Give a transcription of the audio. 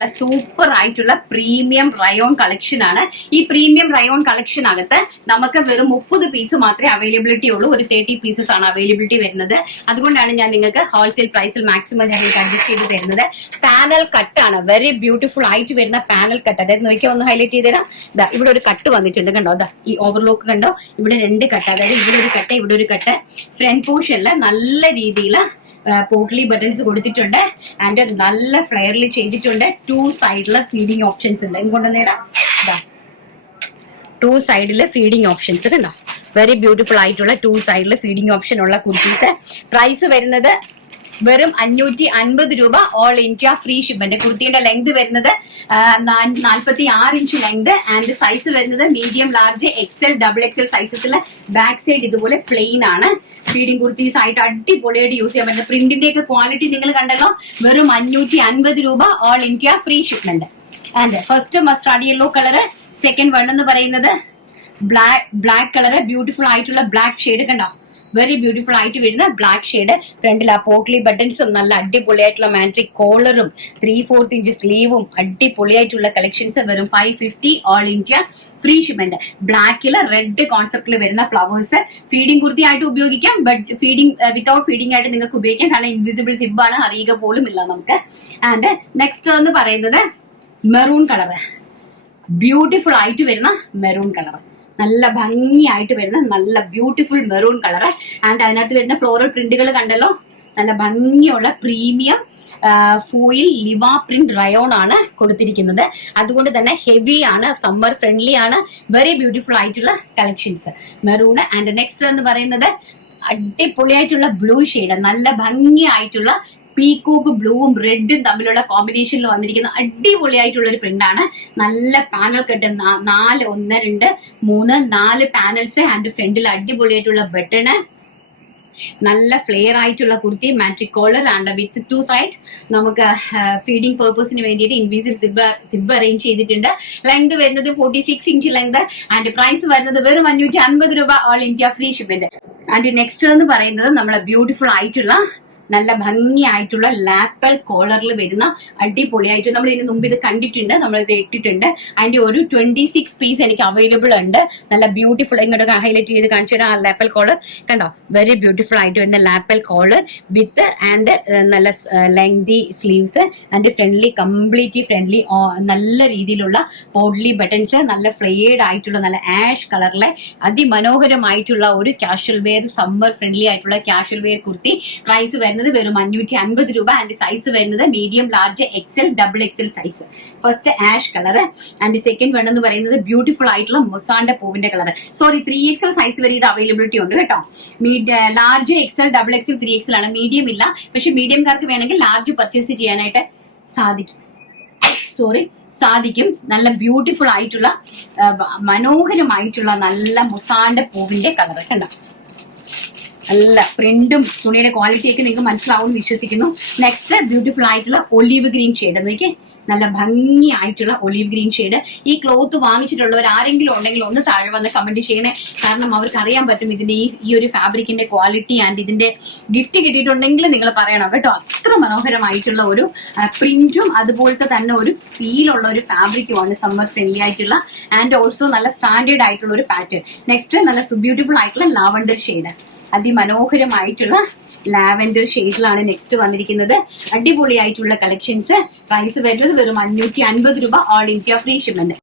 Super ആയിട്ടുള്ള premium rayon collection ആണ്. ഈ പ്രീമിയം റയോൺ കളക്ഷനകത്ത് നമുക്ക് വെറും 30 പീസ് മാത്രമേ അവൈലബിലിറ്റി ഉള്ളൂ. ഒരു 30 പീസസ് ആണ് അവൈലബിലിറ്റി വരുന്നത്. അതുകൊണ്ടാണ് ഞാൻ നിങ്ങൾക്ക് ഹോൾസെയിൽ പ്രൈസിൽ മാക്സിമം ഞാൻ അഡ്ജസ്റ്റ് ചെയ്ത് തരുന്നത്. പാനൽ കട്ടാണ്, വെരി ബ്യൂട്ടിഫുൾ ആയിട്ട് വരുന്ന പാനൽ കട്ട്. അതായത് നോക്കിയാൽ ഒന്ന് ഹൈലൈറ്റ് ചെയ്തുതരാം. ഇതാ ഇവിടെ ഒരു കട്ട് വന്നിട്ടുണ്ട്, കണ്ടോ? അതാ ഈ ഓവർലോക്ക് കണ്ടോ? ഇവിടെ 2 കട്ട്, അതായത് ഇവിടെ ഒരു കട്ട്, ഇവിടെ ഒരു കട്ട്. ഫ്രണ്ട് പോർഷനിൽ നല്ല രീതിയിൽ പോട്ട്ലി ബട്ടൺസ് കൊടുത്തിട്ടുണ്ട് ആൻഡ് നല്ല ഫ്ലെയറിൽ ചെയ്തിട്ടുണ്ട്. 2 സൈഡില് ഫീഡിങ് ഓപ്ഷൻസ് ഉണ്ട്. ഇങ്ങോട്ട് നേടാം, 2 സൈഡില് ഫീഡിങ് ഓപ്ഷൻസ് കണ്ടോ? വെരി ബ്യൂട്ടിഫുൾ ആയിട്ടുള്ള 2 സൈഡില് ഫീഡിങ് ഓപ്ഷൻ ഉള്ള കുർത്തീസ്. പ്രൈസ് വരുന്നത് വെറും 550 രൂപ. All India free shipment. കുർത്തിയുടെ ലെങ്ത് വരുന്നത് 46 ഇഞ്ച് ലെങ്ത് ആൻഡ് സൈസ് വരുന്നത് medium, large, XL, double XL സൈസസിൽ. ബാക്ക് സൈഡ് ഇതുപോലെ പ്ലെയിൻ ആണ്. ഫീഡിംഗ് കുർത്തീസ് ആയിട്ട് അടിപൊളിയായിട്ട് യൂസ് ചെയ്യാൻ പറ്റുന്ന പ്രിന്റിന്റെ ഒക്കെ ക്വാളിറ്റി നിങ്ങൾ കണ്ടല്ലോ. വെറും 550 രൂപ. All India free shipment. And first mustard yellow colour. Second one എന്ന് പറയുന്നത് ബ്ലാക്ക് കളറ്. ബ്യൂട്ടിഫുൾ ആയിട്ടുള്ള ബ്ലാക്ക് ഷെയ്ഡ് കണ്ടോ? വെരി ബ്യൂട്ടിഫുൾ ആയിട്ട് വരുന്ന ബ്ലാക്ക് ഷെയ്ഡ്. ഫ്രണ്ടിൽ ആ പോട്ട്ലി ബട്ടൺസും നല്ല അടിപൊളിയായിട്ടുള്ള മാൻട്രിക് കോളറും 3/4 ഇഞ്ച് സ്ലീവും അടിപൊളിയായിട്ടുള്ള കളക്ഷൻസ്. വെറും 550 ഓൾ ഇന്ത്യ ഫ്രീ ഷിപ്മെന്റ്. ബ്ലാക്കില് റെഡ് കോൺസെപ്റ്റിൽ വരുന്ന ഫ്ലവേഴ്സ്. ഫീഡിംഗ് കുർത്തി ആയിട്ട് ഉപയോഗിക്കാം, ബട്ട് ഫീഡിംഗ് വിത്തൗട്ട് ഫീഡിംഗ് ആയിട്ട് നിങ്ങൾക്ക് ഉപയോഗിക്കാം. കാരണം ഇൻവിസിബിൾ സിബാണ്, അറിയുക പോലും ഇല്ല നമുക്ക്. ആൻഡ് നെക്സ്റ്റ് എന്ന് പറയുന്നത് മെറൂൺ കളറ്. ബ്യൂട്ടിഫുൾ ആയിട്ട് വരുന്ന മെറൂൺ കളർ, നല്ല ഭംഗിയായിട്ട് വരുന്ന നല്ല ബ്യൂട്ടിഫുൾ മെറൂൺ കളർ. ആൻഡ് അതിനകത്ത് വരുന്ന ഫ്ലോറൽ പ്രിന്റുകൾ കണ്ടല്ലോ. നല്ല ഭംഗിയുള്ള പ്രീമിയം ഫോയിൽ ലിവ പ്രിന്റ് റയോൺ ആണ് കൊടുത്തിരിക്കുന്നത്. അതുകൊണ്ട് തന്നെ ഹെവി ആണ്, സമ്മർ ഫ്രണ്ട്ലി ആണ്. വെരി ബ്യൂട്ടിഫുൾ ആയിട്ടുള്ള കളക്ഷൻസ് മെറൂണ്. ആൻഡ് നെക്സ്റ്റ് എന്ന് പറയുന്നത് അടിപൊളിയായിട്ടുള്ള ബ്ലൂ ഷെയ്ഡ്. നല്ല ഭംഗിയായിട്ടുള്ള പീക്കോക്ക് ബ്ലൂവും റെഡും തമ്മിലുള്ള കോമ്പിനേഷനിൽ വന്നിരിക്കുന്ന അടിപൊളിയായിട്ടുള്ള ഒരു പ്രിന്റ് ആണ്. നല്ല പാനൽ കട്ട്, 1 2 3 4 പാനൽസ്. ആൻഡ് ഫ്രണ്ടിൽ അടിപൊളിയായിട്ടുള്ള ബട്ടണ്. നല്ല ഫ്ലെയർ ആയിട്ടുള്ള കുർത്തി, മാട്രിക് കോളർ ആൻഡ് വിത്ത് 2 സൈഡ്. നമുക്ക് ഫീഡിംഗ് പേർപ്പസിന് വേണ്ടിയിട്ട് ഇൻവിസിബിൾ സിബ് അറേഞ്ച് ചെയ്തിട്ടുണ്ട്. ലെങ്ത് വരുന്നത് 46 ഇഞ്ച് ലെങ്ത്. ആൻഡ് പ്രൈസ് വരുന്നത് വെറും 550 രൂപ. All India free shipment. And next എന്ന് പറയുന്നത് നമ്മളെ ബ്യൂട്ടിഫുൾ ആയിട്ടുള്ള നല്ല ഭംഗിയായിട്ടുള്ള ലാപ്പൽ കോളറിൽ വരുന്ന അടിപൊളിയായിട്ട്, നമ്മൾ ഇതിന് മുമ്പ് ഇത് കണ്ടിട്ടുണ്ട്, നമ്മൾ ഇത് ഇട്ടിട്ടുണ്ട്. അതിന്റെ ഒരു 26 പീസ് എനിക്ക് അവൈലബിൾ ഉണ്ട്. നല്ല ബ്യൂട്ടിഫുൾ, ഇങ്ങോട്ട് ഹൈലൈറ്റ് ചെയ്ത് കാണിച്ചിട്ട് ആ ലാപ്പൽ കോളർ കണ്ടോ? വെരി ബ്യൂട്ടിഫുൾ ആയിട്ട് വരുന്ന ലാപ്പൽ കോളർ വിത്ത് ആൻഡ് നല്ല lengthy sleeves and friendly, completely friendly, നല്ല രീതിയിലുള്ള പോട്ട്ലി ബട്ടൺസ്. നല്ല ഫ്ലെയർഡ് ആയിട്ടുള്ള നല്ല ആഷ് കളറിലെ അതിമനോഹരമായിട്ടുള്ള ഒരു കാഷ്വൽ വെയർ, സമ്മർ ഫ്രണ്ട്ലി ആയിട്ടുള്ള കാഷ്വൽ വെയർ കുർത്തി. പ്രൈസ് വരുന്നത് വെറും 550 രൂപ. ആൻഡ് സൈസ് വരുന്നത് medium, large, XL, double XL size. First ash colour. And second one എന്ന് പറയുന്നത് ബ്യൂട്ടിഫുൾ ആയിട്ടുള്ള മൊസാന്റെ പൂവിന്റെ കളർ. സോറി, 3XL സൈസ് വരെ ഇത് അവൈലബിലിറ്റി ഉണ്ട് കേട്ടോ. Large, XL, double Excel, 3XL ആണ്. മീഡിയം ഇല്ല. പക്ഷെ മീഡിയംകാർക്ക് വേണമെങ്കിൽ ലാർജ് പർച്ചേസ് ചെയ്യാനായിട്ട് സാധിക്കും. നല്ല ബ്യൂട്ടിഫുൾ ആയിട്ടുള്ള മനോഹരമായിട്ടുള്ള നല്ല മൊസാന്റെ പൂവിന്റെ കളർ കണ്ടോ? നല്ല പ്രിന്റും തുണിയുടെ ക്വാളിറ്റിയൊക്കെ നിങ്ങൾക്ക് മനസ്സിലാവും വിശ്വസിക്കുന്നു. നെക്സ്റ്റ് ബ്യൂട്ടിഫുൾ ആയിട്ടുള്ള ഒലീവ് ഗ്രീൻ ഷെയ്ഡ്. നോക്കിയേ, നല്ല ഭംഗിയായിട്ടുള്ള ഒലീവ് ഗ്രീൻ ഷെയ്ഡ്. ഈ ക്ലോത്ത് വാങ്ങിച്ചിട്ടുള്ളവർ ആരെങ്കിലും ഉണ്ടെങ്കിൽ ഒന്ന് താഴെ വന്ന് കമന്റ് ചെയ്യണേ. കാരണം അവർക്ക് അറിയാൻ പറ്റും ഇതിന്റെ ഈ ഒരു ഫാബ്രിക്കിന്റെ ക്വാളിറ്റി. ആൻഡ് ഇതിന്റെ ഗിഫ്റ്റ് കിട്ടിയിട്ടുണ്ടെങ്കിൽ നിങ്ങൾ പറയണം കേട്ടോ. അത്ര മനോഹരമായിട്ടുള്ള ഒരു പ്രിന്റും അതുപോലത്തെ തന്നെ ഒരു ഫീലുള്ള ഒരു ഫാബ്രിക്കുമാണ്. സമ്മർ ഫ്രണ്ട്ലി ആയിട്ടുള്ള ആൻഡ് ഓൾസോ നല്ല സ്റ്റാൻഡേർഡ് ആയിട്ടുള്ള ഒരു പാറ്റേൺ. നെക്സ്റ്റ് നല്ല ബ്യൂട്ടിഫുൾ ആയിട്ടുള്ള ലാവൻഡർ ഷെയ്ഡ്. അതിമനോഹരമായിട്ടുള്ള ലാവൻഡർ ഷെയ്ഡിലാണ് നെക്സ്റ്റ് വന്നിരിക്കുന്നത്. അടിപൊളിയായിട്ടുള്ള കളക്ഷൻസ്. പ്രൈസ് വരുന്നത് വെറും 550 രൂപ. All India free shipment.